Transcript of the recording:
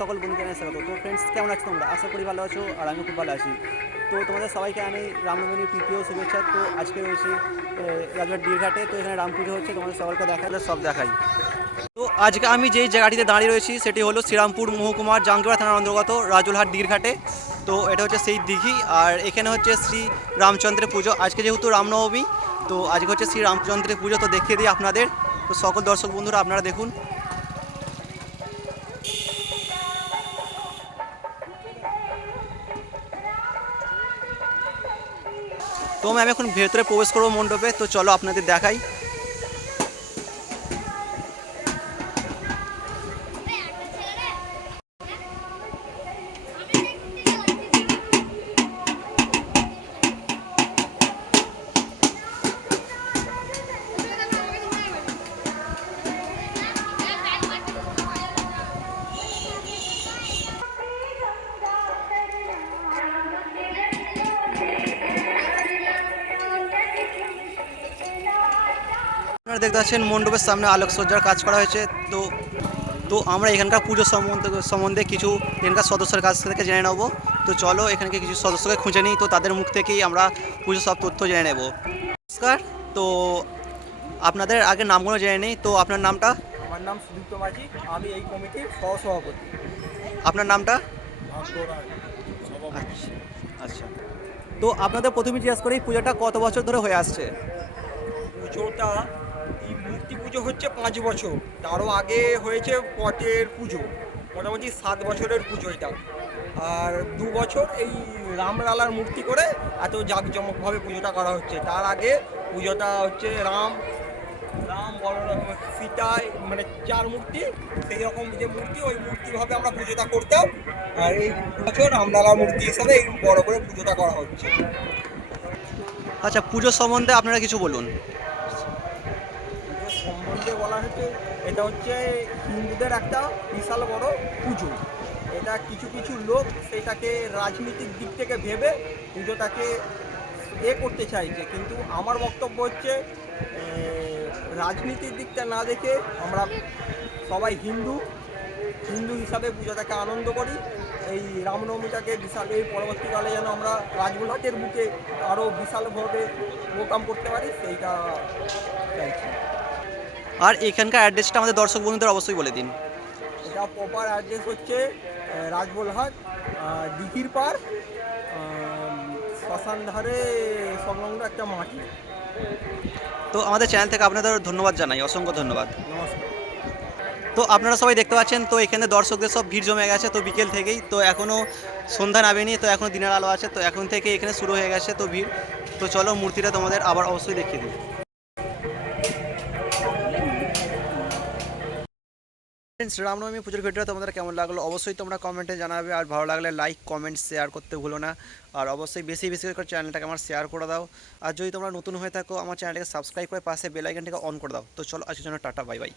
সকল বন্ধুকে জানাই স্বাগত। তো ফ্রেন্ডস, কেমন আছো তোমরা? আশা করি ভালো আছো, আর আমি খুব ভালো আছি। তো তোমাদের সবাইকে আমি রামনবমীর প্রীতি ও শুভেচ্ছা। তো আজকে রয়েছি রাজবাড়ির দীরঘাটে। তো এখানে রাম পুজো হচ্ছে, তোমাদের সকলকে দেখাই, সব দেখাই। তো আজকে আমি যেই জায়গাটিতে দাঁড়িয়ে রয়েছি সেটি হলো শ্রীরামপুর মহকুমার জাঙ্গিপাড়া থানার অন্তর্গত রাজুলহাট দীরঘাটে। তো এটা হচ্ছে সেই দিঘি, আর এখানে হচ্ছে শ্রী রামচন্দ্রের পুজো। আজকে যেহেতু রামনবমী, তো আজকে হচ্ছে শ্রী রামচন্দ্রের পুজো। তো দেখিয়ে দিই আপনাদের। তো সকল দর্শক বন্ধুরা আপনারা দেখুন। তো আমি এখন ভেতরে প্রবেশ করবো মণ্ডপে। তো চলো আপনাদের দেখাই। আপনারা দেখতে পাচ্ছেন মণ্ডপের সামনে আলোকসজ্জার কাজ করা হয়েছে। তো তো আমরা এখানকার পুজো সম্বন্ধে কিছু এখানকার সদস্যের কাছ থেকে জেনে নেব। তো চলো এখানকে কিছু সদস্যকে খুঁজে নিই, তো তাদের মুখ থেকেই আমরা পুজো সব তথ্য জেনে নেব। নমস্কার। তো আপনাদের আগে নামগুলো জেনে নিই। তো আপনার নামটা? আমার নাম সুদীপ্ত মাঝি, আমি এই কমিটির সহসভাপতি। আপনার নামটা? আচ্ছা আচ্ছা। তো আপনাদের প্রথমে জিজ্ঞাসা করি, পুজোটা কত বছর ধরে হয়ে আসছে? পুজোটা, এই মূর্তি পুজো হচ্ছে 5 বছর। তারও আগে হয়েছে পটের পুজো, মোটামুটি 7 বছরের পুজো এটা। আর 2 বছর এই রামলালার মূর্তি করে এত জাঁকজমকভাবে পুজোটা করা হচ্ছে। তার আগে পুজোটা হচ্ছে রাম রাম বলরাম সীতা, মানে 4 মূর্তি, সেই রকম যে মূর্তি, ওই মূর্তিভাবে আমরা পুজোটা করতাম। আর এই বছর রামলালার মূর্তি হিসাবে এই বড় করে পুজোটা করা হচ্ছে। আচ্ছা, পুজো সম্বন্ধে আপনারা কিছু বলুন। পুজোর সম্বন্ধে বলা হচ্ছে, এটা হচ্ছে হিন্দুদের একটা বিশাল বড় পুজো। এটা কিছু কিছু লোক সেটাকে রাজনীতির দিক থেকে ভেবে পুজোটাকে করতে চাইছে, কিন্তু আমার বক্তব্য হচ্ছে রাজনীতির দিকটা না দেখে আমরা সবাই হিন্দু হিন্দু হিসাবে পুজোটাকে আনন্দ করি। এই রামনবমীটাকে বিশাল, এই পরবর্তীকালে যেন আমরা রাজগোলহাটের বুকে আরও বিশালভাবে প্রোগ্রাম করতে পারি, সেইটা চাইছি। আর এখানকার অ্যাড্রেসটা আমাদের দর্শক বন্ধুদের অবশ্যই বলে দিন। এটা প্রপার অ্যাড্রেস হচ্ছে রাজগোলহাট, দিঘির পার, শ্মশান ধারে সংলগ্ন একটা মাটি। তো আমাদের চ্যানেল থেকে আপনাদের ধন্যবাদ জানাই, অসংখ্য ধন্যবাদ। নমস্কার। তো আপনারা সবাই দেখতে পাচ্ছেন, তো এখানে দর্শকদের সব ভিড় জমে গেছে। তো বিকেল থেকেই, তো এখনও সন্ধ্যা নামেনি, তো এখনও দিনের আলো আছে। তো এখন থেকে এখানে শুরু হয়ে গেছে তো ভিড়। তো চলো মূর্তিটা তোমাদের আবার অবশ্যই দেখিয়ে দিই। ফ্রেন্ডস, রামনবমী পুজোর ভিডিওটা তোমাদের কেমন লাগলো অবশ্যই তোমরা কমেন্টে জানাবে। আর ভালো লাগলে লাইক কমেন্ট শেয়ার করতে ভুলো না। আর অবশ্যই বেশি বেশি করে চ্যানেলটাকে আমার শেয়ার করে দাও। আর যদি তোমরা নতুন হয়ে থাকো, আমার চ্যানেলটাকে সাবস্ক্রাইব করে পাশে বেল আইকনটাকে অন করে দাও। তো চলো আজকের জন্য টাটা, বাই বাই।